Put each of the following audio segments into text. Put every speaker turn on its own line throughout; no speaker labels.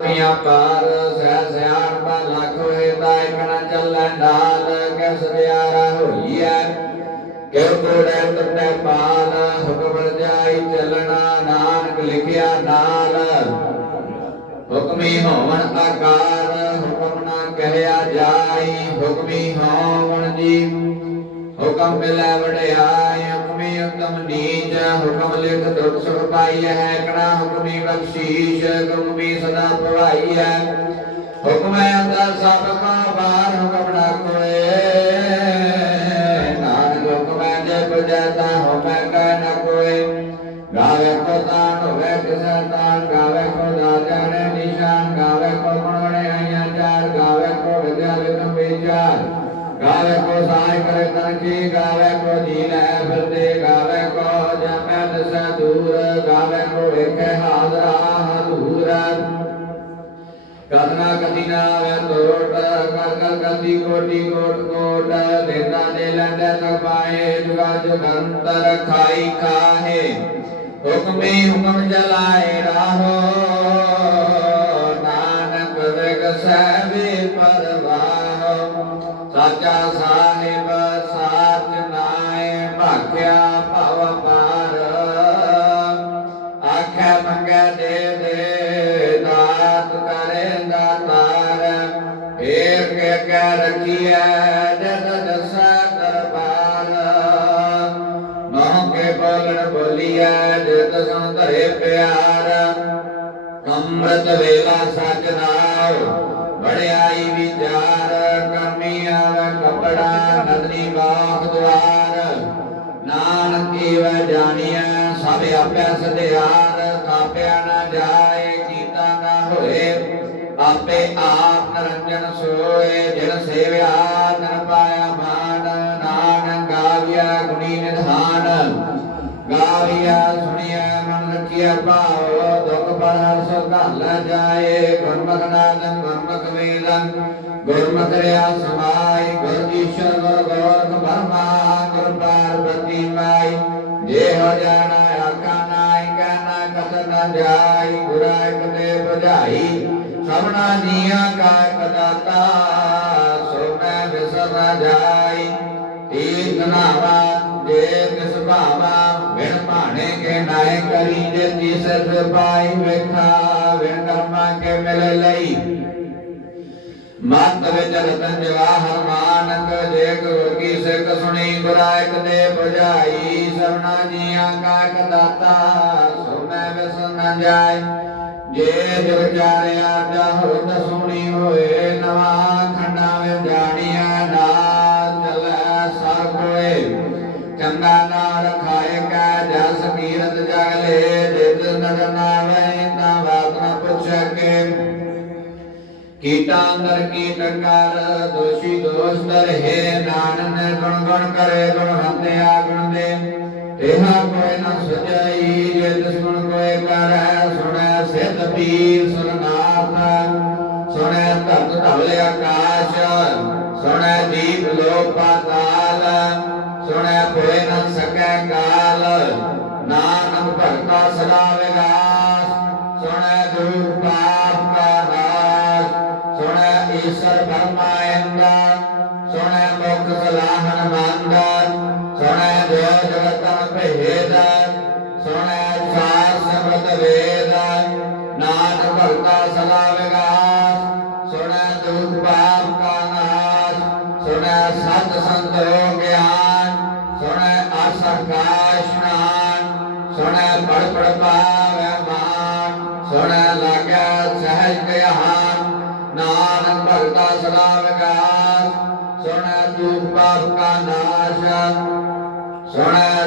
ਮੀਆਂ ਸਹਿ ਸਿਆਣ ਬਾ ਹੋਏ ਤਾਇ ਕਣਾ ਚੱਲੈ ਨਾਲ ਕਿਸ ਰਿਆਰਾ ਹੋਈਐ? ਕਿਉ ਕੋੜੈ ਤੁਟੈ ਪਾਲ, ਹੁਕਮ ਰਜਾਈ ਚੱਲਣਾ ਨਾਨਕ ਲਿਖਿਆ ਨਾਲ। ਹੁਕਮੀ ਹੋਵਣ ਆਕਾਰ, ਹੁਕਮ ਨਾ ਕਹਿਆ ਜਾਈ। ਹੁਕਮੀ ਹੋਵਣ ਜੀ, ਹੁਕਮ ਮਿਲੈ ਵਡਿਆਈ ਹੁਕਮੀ ਉਤਮ ਨੀਚ ਹੁਕਮ ਲਿਖ ਦੁਖ ਸੁਖ ਪਾਈ ਹੈ ਕਣਾ ਹੁਕਮੀ ਬਖਸ਼ੀਸ਼ ਹੁਕਮੀ ਸਦਾ ਭਵਾਈ ਹੈ ਹੁਕਮੈ ਅੰਦਰ ਸਭ ਕਾ ਬਾਹਰ ਹੁਕਮ ਨਾ ਕੋਏ ਨਾਨਕ ਹੁਕਮੈ ਜੇ ਬੁਝਾਤਾ ਹੁਕਮੈ ਕੈ ਨ ਕੋਏ ਗਾਵੇ ਕੋ ਤਾਨ ਹੋਵੇ ਕਿਸੈ ਤਾਨ ਗਾਵੇ ਕੋ ਦਾਤਿਆਣੇ ਨਿਸ਼ਾਨ ਗਾਵੇ ਕੋ ਗੁਣ ਵਡਿਆਈਆਂ ਚਾਰ ਗਾਵੇ ਕੋ ਵਿਦਿਆ ਵਿਦਮ ਵਿਚਾਰ ਗਾਵੇ ਕੋ ਸਹਾਇ ਕਰੇ ਤਨ ਕੀ, ਗਾਵੇ ਕੋ ਜੀ ਲੈ ਫਿਰਦੇ ਗਾਵੇ ਕੋ ਜਪੈ ਦਸੈ ਦੂਰ, ਗਾਵੇ ਕੋ ਵੇਖੇ ਹਾਜ਼ਰਾ ਹਦੂਰ। ਕਦਨਾ ਕਦੀ ਨਾ ਆਵੇ ਤੋਟ, ਕਰ ਕਰ ਕਦੀ ਕੋਟੀ ਕੋਟ ਕੋਟ ਦੇਤਾ ਦੇ ਲੈਂਦਾ ਤਕ ਪਾਏ ਜੁਗਾ ਜੁਗੰਤਰ ਖਾਈ ਖਾਹੇ। ਹੁਕਮੇ ਹੁਕਮ ਜਲਾਏ ਰਾਹੋ, ਨਾਨਕ ਵਿਗਸੈ ਵੇ ਪਰਵਾਹ। ਸਾਚਾ ਸਾਹਿਬ ਸਾਚ ਨਾਏ ਭਾਗਿਆ ਭਵ ਪਾਰ ਆਖੇ ਮੰਗੈ ਦੇ ਦੇ ਦਾਤ ਕਰੇ ਦਾਤਾਰ ਏਕ ਕੇ ਰਖੀਐ ਜਦ ਦਸੈ ਦਰਬਾਰ। ਮੋਹ ਕੇ ਬੋਲਣ ਬੋਲੀਐ ਜਿਤ ਸੁਣ ਪਿਆਰ। ਅੰਮ੍ਰਿਤ ਵੇਲਾ ਸਚ ਗਾਵਿਆ ਸੁਣਿਆ ਮਨ ਰਖਿਆ ਭਾਵ, ਦੁਖ ਪਰ ਹਰਸ ਘਲ ਜਾਏ। ਗੁਰਮੁਖ ਨਾਦਨ ਗੁਰਮੁਖ ਵੇਦਨ ਗੁਰਮੁਖ ਰਿਆ ਸਮਾਈ। ਗੁਰ ਈਸ਼ਰ, ਗੁਰ ਗੋਰਖ ਬਰਮਾ ਗੁਰ ਪਾਰਬਤੀ ਮਾਈ। ਜੇ ਹੋ ਜਾਣਾ ਆਕਾ ਨਾਈ ਕਹਿਣਾ ਕਤ ਨ ਜਾਈ। ਗੁਰਾਇ ਕਦੇ ਬੁਝਾਈ ਸਭਨਾ ਜੀਆਂ ਕਾ ਕਦਾਤਾ ਸੋ ਮੈਂ ਵਿਸਰ ਨ ਜਾਈ। ਤੀਰ ਨਾਵਾ, ਜੇ ਤਿਸ ਭਾਵਾ ਵਿਣ ਭਾਣੇ ਕੇ ਨਾਏ ਕਰੀ ਜੇ ਤਿਸ ਪਾਈ ਵੇਖਾ, ਵਿਣ ਕਰਮਾ ਕੇ ਮਿਲ ਲਈ। ਮਤ ਵਿੱਚ ਰਤਨ ਜਵਾਹਰ ਮਾਨਕ ਜੇ ਗੁਰ ਕੀ ਸਿੱਖ ਸੁਣੀ ਗੁਰਾਇਕ ਦੇ 부ਝਾਈ ਸਭਨਾ ਜੀਆਂ ਕਾ ਕਦਾਤਾ ਸੋ ਮੈਂ ਵਿਸ ਨ ਜਾਏ। ਜੇ ਦਿਲ ਚਾਰਿਆ ਜਹਰਦ ਸੁਣੀ ਹੋਏ, ਨਵਾ ਖੰਡਾ ਵਿੱਚ ਜਾਣੀਐ ਨਾ ਚਲੈ ਸਰ ਨਾਵੇ ਤਾਂ ਬਾਤ ਨ ਪੁੱਛੈ ਕੇ ਅੰਦਰ ਕੀਟ ਕਰ ਦੋਸ਼ੀ ਦੋਸ਼ ਦਰਹਿ ਨਾਨਨ ਗੁਣ ਗੁਣ ਕਰੇ ਗੁਣ ਹੰਤਿਆ ਗੁਣ ਦੇ। ਤੇਹਾ ਕੋਈ ਨ ਸਜਾਈ ਜੇ ਤਿਸ ਗੁਣ ਕਰੈ, ਸੁਣੈ ਸਿਧ ਪੀਰ ਸੁਰਨਾਥ, ਸੁਣੈ ਧਰਤ ਧਵਲ ਆਕਾਸ਼, ਸੁਣੈ ਦੀਪ ਲੋਕ ਪਾਤਾਲ ਸੁਣੈ ਕੋਈ ਨ ਸਕੈ ਕਾਲ, ਨਾਨਕ ਭਗਤਾ ਸਦਾ ਵਿਗਾਸ ਸਦਾ ਵਿਗਾਸ ਦੁਖ ਪਾਪ ਕਾ ਨਾਸ਼ ਸੁਣੈ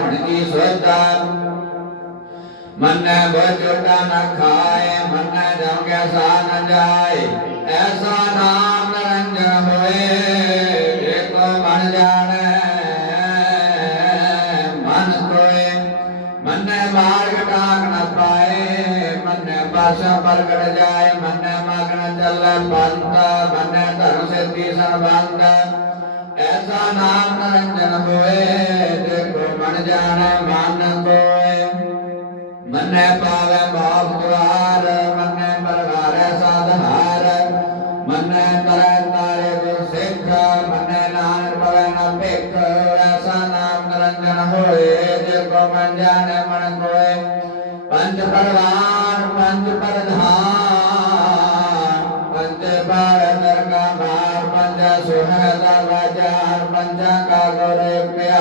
ਭਗਤ ਕੀ ਸੋਧਾ ਮਨ ਬਚੋਟਾ ਨ ਖਾਏ, ਮਨ ਜਮ ਕੇ ਸਾ ਨ ਜਾਏ। ਐਸਾ ਨਾਮ ਨਿਰੰਜਨ ਹੋਏ ਇੱਕ ਮਨ ਜਾਣੈ, ਮਨ ਕੋਏ ਮਨ ਮਾਰਗ ਟਾਕ ਨ ਪਾਏ, ਮਨ ਪਾਸਾ ਪ੍ਰਗਟ ਜਾਏ, ਮਨ ਮਾਗਣ ਚੱਲੈ ਪੰਤ ਮਨ ਧਰਮ ਸਿੱਧੀ ਸੰਬੰਧ ਐਸਾ ਨਾਮ ਨਿਰੰਜਨ ਹੋਏ ਜਾਣੈ ਮਨ ਕੋਇ। ਮੰਨੈ ਪਾਵੈ ਮੋਖ ਦਵਾਰ ਮੰਨੈ ਪਰਵਾਰੈ ਸਾਧਹਾਰ। ਮੰਨੈ ਕਰੈ ਤਾਰੇ ਗੁਰ ਸਿੱਖ, ਮੰਨੈ ਨਾਨਕ ਪਵੈ ਨ ਭਿਖ। ਐਸਾ ਨਾਮ ਨਿਰੰਜਨ ਹੋਏ, ਜੇ ਕੋ ਮਨ ਜਾਣੈ ਮਨ ਕੋਇ। ਪੰਜ ਪਰਵਾਰ, ਪੰਜ ਪ੍ਰਧਾਨ ਪੰਜ ਪਰ ਨਰਕਾ ਮਾਰ ਪੰਜ ਸੁਹੈ ਦਰਵਾਜਾ ਪੰਜਾ ਕਾ ਗੁਰ ਪਿਆ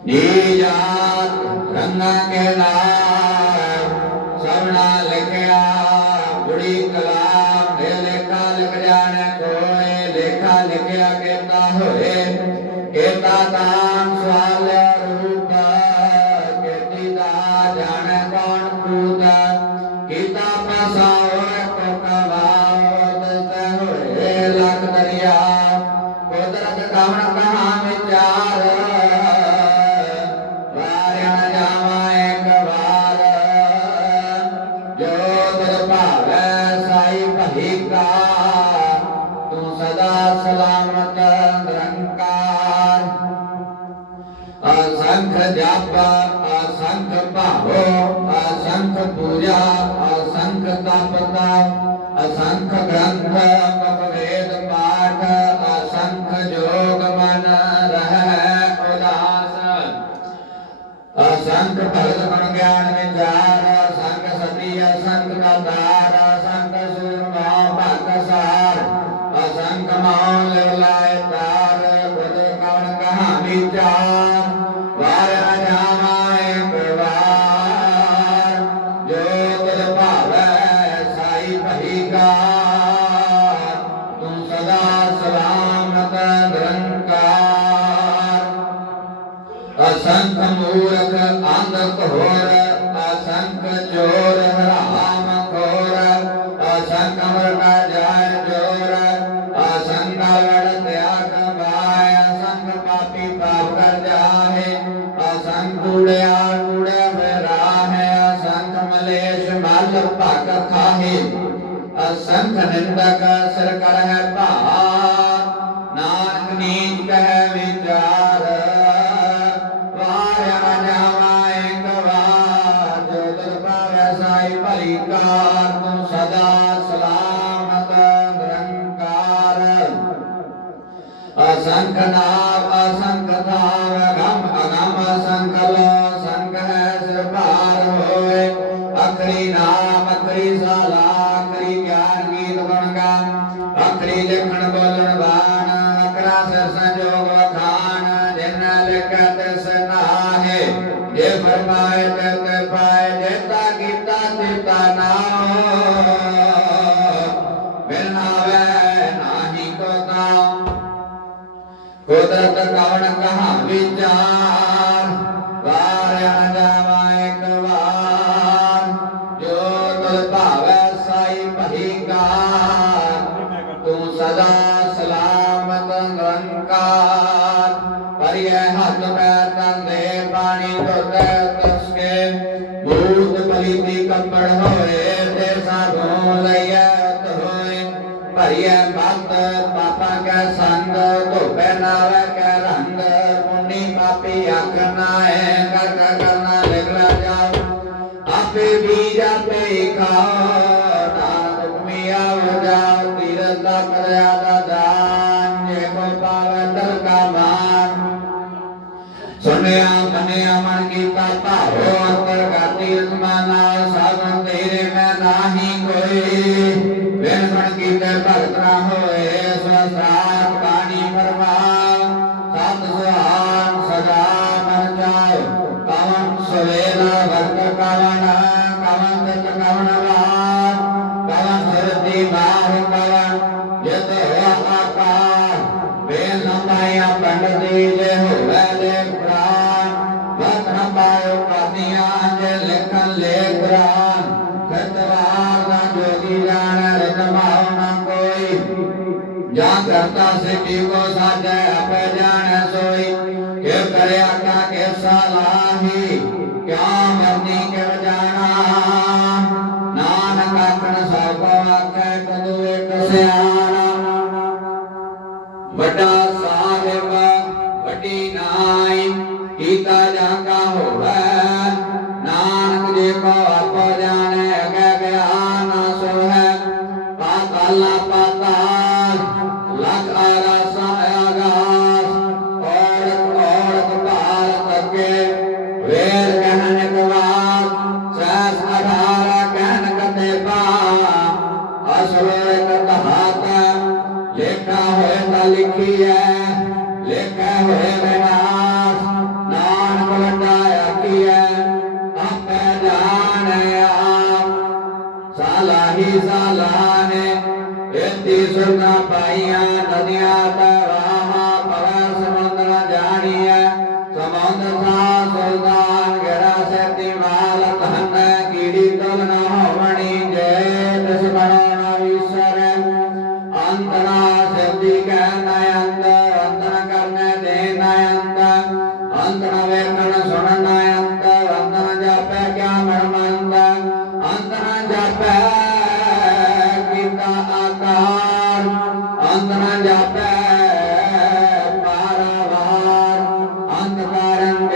Diyat Renang Enak असंख जाप असंख भावो असंख पूजा असंख तपता असंख ग्रंथ मग वेद असंख नाम का तू सदा I Nami.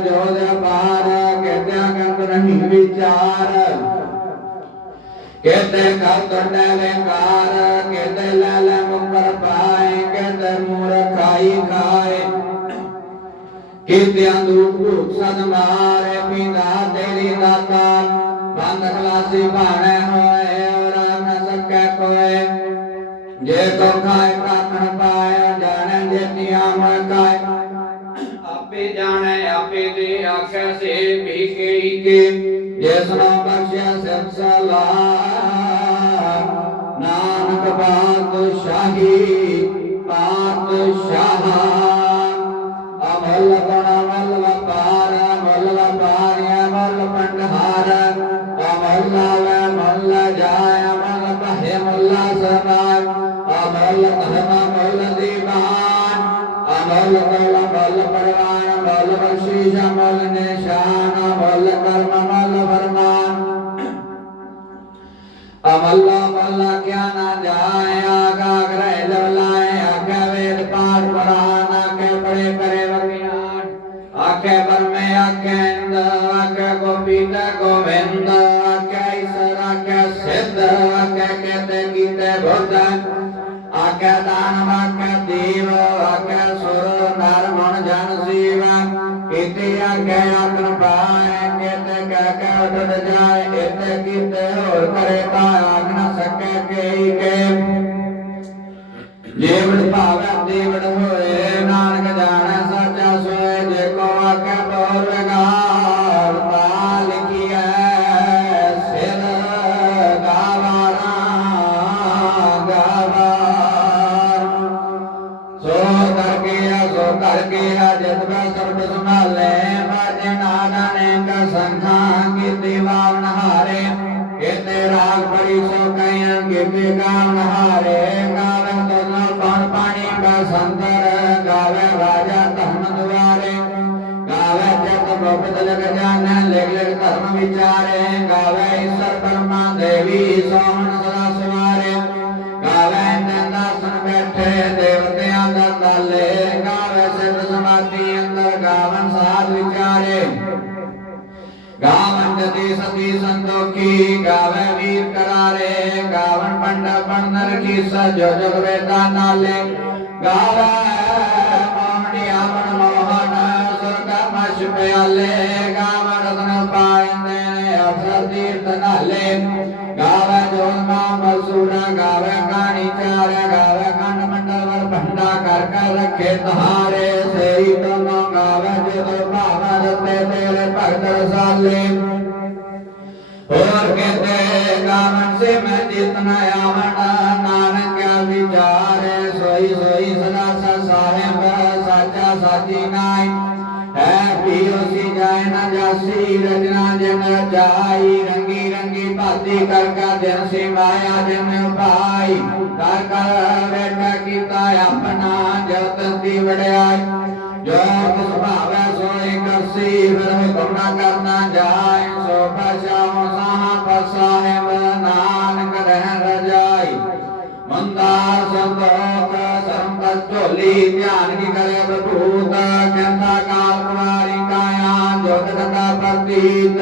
ਜੋ ਜਪਾਰ ਕਹਿਤਿਆ ਕੰਦ ਨਹੀਂ ਵਿਚਾਰ। ਕਹਿਤੇ ਕਰ ਤੁੰਡੇ ਵੇਕਾਰ ਕਹਿਤੇ ਲੈ ਲੈ ਮੁਕਰ ਪਾਏ ਕਹਿਤੇ ਮੂਰ ਖਾਈ ਖਾਏ। ਕੀਤਿਆਂ ਦੂਖ ਭੂਖ ਸਦ ਮਾਰੇ ਪੀਂਦਾ ਤੇਰੀ ਦਾਤਾ, ਬੰਦ ਖਲਾਸੀ ਭਾਣੇ ਹੋਏ, ਔਰ ਨਾ ਸਕੈ ਕੋਏ। ਜੇ ਕੋ ਖਾਏ सेविकैके देशनो पक्ष्य संसला नानक पाक शाही पाक शाह अमल बना ਬਲ ਬਖਸ਼ੀ ਸ਼ਮਲ ਨਿਸ਼ਾਨ ਬਲ ਕਰਮ ਮਲ ਵਰਨਾ ਅਮਲਾ ਮਲਾ ਗਿਆਨ ਜਾਏ ਆਗਾ ਗ੍ਰਹਿ ਲਵਲਾਏ ਆਗੇ ਵੇਦ ਪਾਠ ਪੜਾਨ ਆਗੇ ਪੜੇ ਕਰੇ ਵਗਿਆਨ ਆਗੇ ਬਰਮੇ ਆਗੇ ਇੰਦ ਆਗੇ ਗੋਪੀਤ ਗੋਵਿੰਦ ਆਗੇ ਈਸ਼ਰ ਆਗੇ ਸਿੱਧ ਆਗੇ ਕੇਤੇ ਕੀਤੇ ਭਗਤ ਆਗੇ ਦਾਨ ਆਗੇ ਦੇਵ ਆਗੇ જાય એટલે કે તેઓ કરે તા આગ્ન શકે કે કે ब्राह्मण नर की सज जुग वेदा नाले गावे मामणी आवण मोहन सुरग मश प्याले गावन रत्न पाइने अफल तीर्थ नाले गावे जोलमा मसूरा गावे काणी चार गावे खंड मंडल वर भंडा कर कर रखे तहारे सही तुम गावे जो भाव रते तेरे भक्त रसाले और कहते ਸੇ ਮੈਂ ਜਿਤਨਾ ਆਵਣਾ ਨਾਨਕ ਵਿਚਾਰੇ ਸੋਈ ਸੋਈ ਸਦਾ ਸਾ ਸਾਹਿਬ, ਸਾਚਾ ਸਾਚੀ ਨਾਈ ਹੈ ਪੀਓ ਸੀ ਜਾਏ ਨਾ ਜਾਸੀ ਰਜਨਾ ਜਨ ਜਾਈ ਰੰਗੀ ਰੰਗੀ ਭਾਤੀ ਕਰ ਕਾ ਦਿਨ ਸੇ ਮਾਇਆ ਜਨ ਪਾਈ ਕਰ ਕਰ ਵੇਖਾ ਕੀਤਾ ਆਪਣਾ ਜਤ ਦੀ ਵੜਾਈ ਜੋ ਕਿਸ ਭਾਵੈ ਸੋਈ ਕਰਸੀ, ਫਿਰ ਹੁਕਮ ਨਾ ਕਰਨਾ ਜਾਏ। ਸੋ ਬਚਾਉ ਸਾਹ ਪਸਾਹਿਬ ਮੰਦਾਰ ਸੰਤੋਖ ਸੰਪਤ ਝੋਲੀ ਧਿਆਨ ਕੀ ਕਰੇ ਬਭੂਤ ਕਹਿੰਦਾ ਕਾਲ ਕੁਮਾਰੀ ਕਾਇਆ ਜੋਤ ਕਥਾ ਪ੍ਰਤੀਤ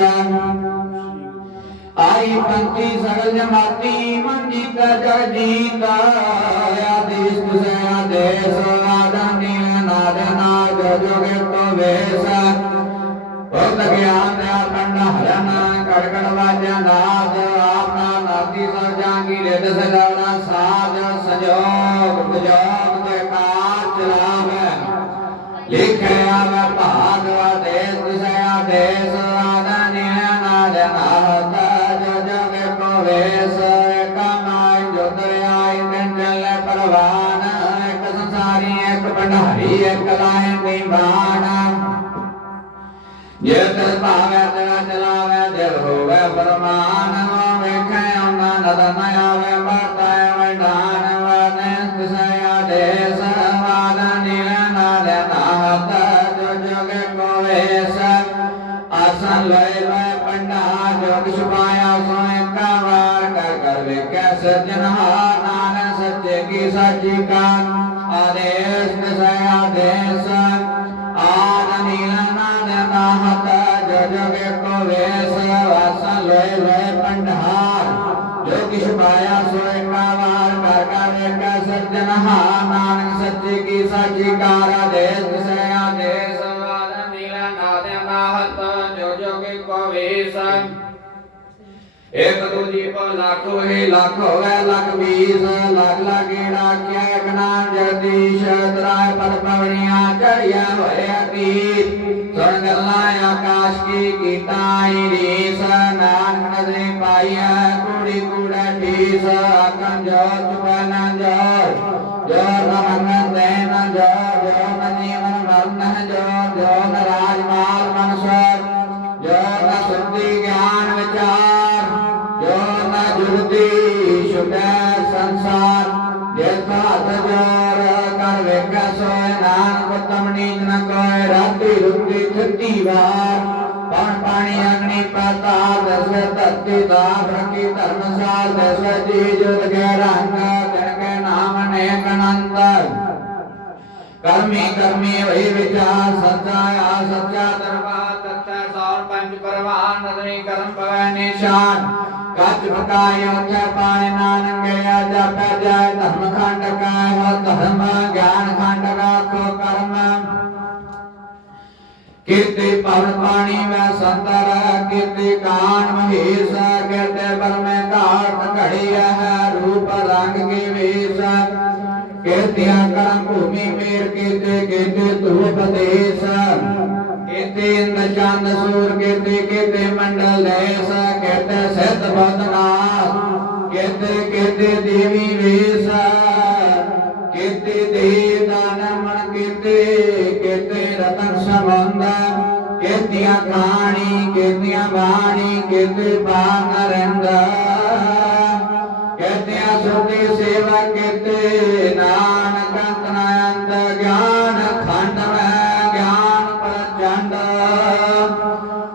ਆਈ ਪੰਤੀ ਸਗਲ ਜਮਾਤੀ ਮਨ ਜੀਤ ਜਗ ਜੀਤ ਆਦੇਸ ਤੁਸੇ ਆਦੇਸ ਆਦਾਨੀ ਨਾਦ ਨਾਦ ਜੋਗੇ ਤੋ ਵੇਸ ਬਹੁਤ ਗਿਆਨ ਦਾ ਪੰਡ ਕੜਕੜ ਵਾਜਾ ਨਾਦ ਆਪਨਾ ਨਾਦੀ ਸਭ ਜਾਂਗੀ ਰਿਦ ਸਗਾਉਣਾ ਸਾਜ ਸੰਜੋਗ ਜੇ ਭਾਵੈ ਤੇਰਾ ਚਲਾਵੇ ਦਿਲ ਹੋਵੇ ਫਰਮਾਨ ਵੇਖੈ ਉਹਨਾਂ ਨਦ ਨ ਆਵੇ ਬਾਤਾਏ ਵਡਾਨ ਵਾਨੇ ਤਿਸਇਆ ਦੇਸ ਵਾਦ ਨੀਲ ਨਾਦ ਨਾਹਤ ਜੋ ਜੋਗੇ ਕੋਵੇਸ ਆਸਨ ਲਏ ਲਏ ਪੰਡਾ ਜੋ ਕਿਛ ਪਾਇਆ ਸੋ ਇੱਕ ਵਾਰ ਕਰ ਕਰ ਵੇਖੈ ਸਜਨਹਾਰ ਨਾਨਕ ਸੱਚੇ ਕੀ ਸਾਚੀ ਕਾਰ ਜੋ ਕਿਛ ਪਾਇਆ ਸੋ ਇਕਾਵਾਰ ਕਰ ਕਰ ਵੇਖ ਨਾਨਕ ਸੱਚੇ ਕੀ ਸਾਚੀ ਕਾਰ ਆਦੇਸ ਤਿਸਇਆ ਦੇਸ ਆਦ ਨੀਲ ਨਾਦ ਨਾਹਤ ਜੋ ਜੋਗੇ ਕੋ ਵੇਸ ਇਕ ਦੂਜੀ ਕੋ ਲੱਖ ਹੋਏ, ਲੱਖ ਹੋਵੇ ਲੱਖ ਵੀਸ, ਲੱਖ ਲਾਗੇੜਾ ਕਿਆ ਗਨਾ ਜਗਦੀਸ਼ ਤਰਾਇ ਪਦ ਪਵਣੀਆਂ ਚੜਿਆ ਹੋਏ ਅਤੀਤ। ਸੁਣ ਗੱਲਾਂ ਆਕਾਸ਼ ਕੀ ਕੀਤਾਈ ਰੀਸ, ਨਾਨਕ ਨਦਰੀ ਪਾਈਆ ਠੀਸ ਆਕੰ ਜੋ ਚੁਬਨ ਜੋ ਜੋ ਰਮਨ ਦੇ ਨ ਜੋ ਜੋ ਨ ਜੀਵਨ ਵਰਨ ਜੋ ਜੋ ਨ ਰਾਜਮਾਲ ਮਨਸਰ ਜੋ ਨ ਸੁਰਤੀ ਗਿਆਨ ਵਿਚਾਰ ਜੋ ਨ ਜੁਗਤੀ ਸ਼ੁਕੈ ਸੰਸਾਰ ਜਿਤ ਹੱਥ ਜੋਰ ਕਰ ਵੇਖੈ ਸੋਇ ਨਾਨਕ ਉਤਮ ਨੀਚ ਨ ਕੋਇ ਰਾਤੀ ਰੁਤੀ ਛੱਤੀ ਵਾਰ ਪਣ ਪਾਣੀ ਅਗਨੀ ਪਾਤਾਲ ਦਸਵੇਂ ਧਰਤੀ ਦਾਬ ਰਕੀ ਧਰਮਸਾਲ ਦਸਵੇਂ ਜੀ ਜੁਦ ਗੈ ਰੰਗ ਜਨ ਕੇ ਨਾਮ ਅਨੇਕ ਅਨੰਤ ਕਰਮੀ ਕਰਮੀ ਵਹੀ ਵਿਚਾਰ, ਸੱਚਾ ਆ ਸੱਚਾ ਦਰਬਾਰ, ਤਤੈ ਸੌਰ ਪੰਜ ਪਰਵਾਨ ਨਦਰੀ ਕਰਮ ਪਵੈ ਨਿਸ਼ਾਨ। ਕੱਚ ਭਕਾਇ ਉੱਥੇ ਪਾਣੀ ਨਾਨਕ ਗਿਆ ਜਪੈ ਜੈ ਧਰਮ ਖੰਡ ਕਾ ਹੋ ਧਰਮ, ਗਿਆਨ ਖੰਡ ਕਾ ਕੋ ਕਰਮ। ਕੀਤੇ ਪਵਨ ਪਾਣੀ ਮੈਂ ਸੰਤਰ ਕੀਤੇ ਕਾਨ ਮਹੇਸ਼ ਕੀਤੇ ਬਰਮੇ ਘਾਟ ਘੜੀ ਹੈ, ਰੂਪ ਰੰਗ ਕੀ ਵੇਸ। ਕੀਤਿਆ ਕਰਮ ਭੂਮੀ ਮੇਰ ਕੀਤੇ ਕੀਤੇ ਧੂਪ ਦੇਸ। ਕੀਤੇ ਇੰਦ ਚੰਦ ਸੂਰ, ਕੀਤੇ ਕੀਤੇ ਮੰਡਲ ਦੇਸ। ਕੀਤੇ ਸਿੱਧ ਬਦਨਾਥ ਕੀਤੇ ਕੀਤੇ ਦੇਵੀ ਵੇਸ। ਕੀਤੇ ਦੇ ਕੀਤੀਆਂ ਖਾਣੀ ਕੀਤੀਆਂ ਬਾਣੀ ਕੀਤੇ ਬਾਗ ਰਹਿੰਦਾ ਕੀਤੀਆਂ ਸੇਵਾ ਕੀਤੇ ਨਾਨਕ ਅੰਤ ਗਿਆਨ ਖੰਡ ਮੈਂ ਗਿਆਨ ਪ੍ਰਚੰਡ।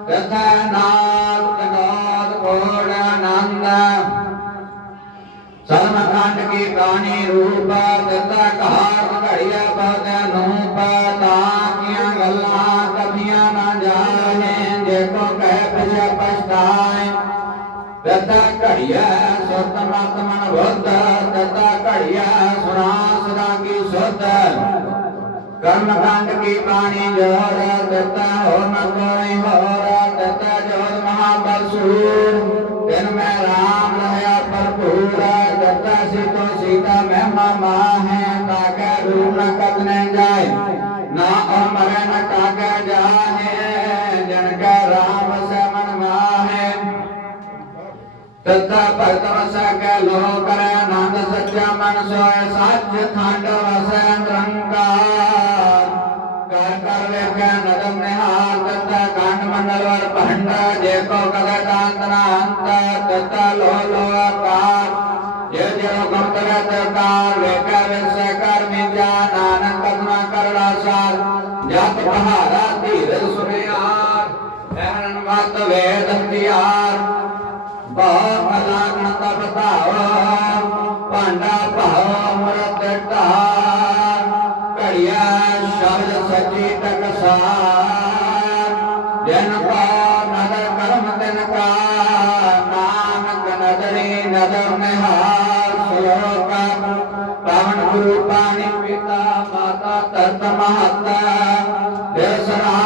ਕਥਾ ਨਾਦ ਤਗਾਦ ਕੋੜ ਆਨੰਦ। ਸਲਮ ਖੰਡ ਕੀ ਬਾਣੀ ਰੂਪ ਦਿੱਤਾ ਕਹਾਰ ਘੜਿਆ ਸੁਤ ਵਰਤਮਨ ਬੁੱਧ, ਤਤਾ ਘੜਿਆ ਸੁਰਾ ਸਦਾ ਕੀ ਸੁਧ। ਕਰਮ ਕੰਡ ਕੀ ਬਾਣੀ ਜੋਰ ਤਤਾ ਹੋਰ ਨ ਕੋਈ ਹੋਰ ਤਤਾ ਜੋਰ ਮਹਾ ਬਲਸੂਰ ਤਿਨ ਮੈਂ ਰਾਮ ਰਹਾ ਭਰਪੂਰ ਤਤਾ ਸਿਤੋ ਸੀਤਾ ਮਹਿਮਾ ਮਹਾ ਹੈ ਤਾਕੇ ਰੂਪ ਨ ਕਦ ਨੈ ਜਾਏ। ਨਾ ਅਮਰ ਨ ਕਾਟ ਤਤਾ ਭਗਤ ਵਸੈ ਕੈ ਲੋ ਕਰੈ, ਆਨੰਦ ਸੱਚਾ ਮਨ ਸੋਇ ਸੱਚ ਖੰਡ ਵਸੈ ਨਿਰੰਕਾਰ ਕਰ ਕਰ ਵੇਖੈ ਨਦਮ ਨਿਹਾਲ ਤਤਾ ਗੰਡ ਮੰਡਲ ਵਰ ਭੰਡ ਜੇ ਕੋ ਕਦੇ ਕਾਂਤ ਨਾ ਅੰਤ ਤਤਾ ਲੋ ਲੋ ਆਕਾਰ। ਜੇ ਜੇ ਹੁਕਮ ਕਰੈ ਤੇ ਕਾਰ ਵੇਖੈ ਵਿਸੈ ਕਰ ਮਿੰਜਾ, ਨਾਨਕ ਕਦਮਾ ਕਰੜਾ ਸਾਰ ਜਪ ਬਹਾਰਾ ਧੀਰਜ ਸੁਨਿਆਰ ਐਰਨ ਮਤ ਵੇਦ ਤਿਆਰ। ਬਹੁ ਮਲਾਗਣ ਤਪ ਧਾਵ ਭਾਂਡਾ ਭਾਵ ਮਰਤ ਢਾਰ ਘੜਿਆ ਸ਼ਬਦ ਸੱਚੀ ਟਕਸਾਰ ਜਨ ਕਾ ਨਦਰ ਕਰਮ ਤਿਨ ਕਾ ਨਾਨਕ ਨਦਰੀ ਨਦਰ ਨਿਹਾਰ। ਸਲੋਕ ਪਵਨ ਗੁਰੂ ਪਾਣੀ ਪਿਤਾ, ਮਾਤਾ ਤਰਤ ਮਹਤਾ। ਦੇਸਰਾਦ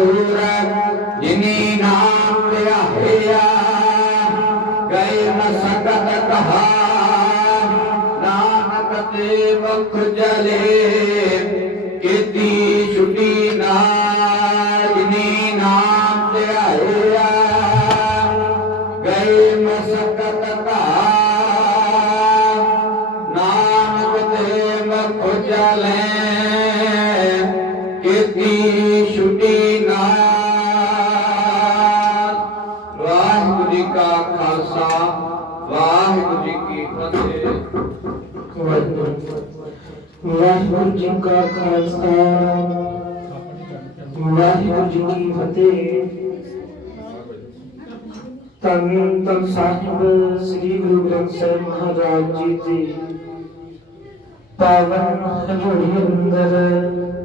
ਦੂਰ ਜਿਨੀ ਨਾਮ ਲਿਆ ਗਏ ਮਸਕਤ ਕਹਾ, ਨਾਨਕ ਤੇ ਮੁਖ ਜਲੇ, ਕੀਤੀ ਛੁਟੀ ਨਾ, ਜਿਨੀ ਨਾਮ ਲਿਆ ਗਏ ਮਸਕਤ ਕਾ ਨਾਨਕ ਤੇ ਮੁਖ ਚਲੇ
ਕਾ ਖਾਲਸਾ। ਵਾਹਿਗੁਰੂ ਜੀ ਕੀ ਫਤਿਹ। ਤਨ ਤਨ ਸਾਹਿਬ ਸ੍ਰੀ ਗੁਰੂ ਗ੍ਰੰਥ ਸਾਹਿਬ ਮਹਾਰਾਜ ਜੀ ਦੀ ਪਾਵਨ ਹਜ਼ੂਰੀ ਅੰਦਰ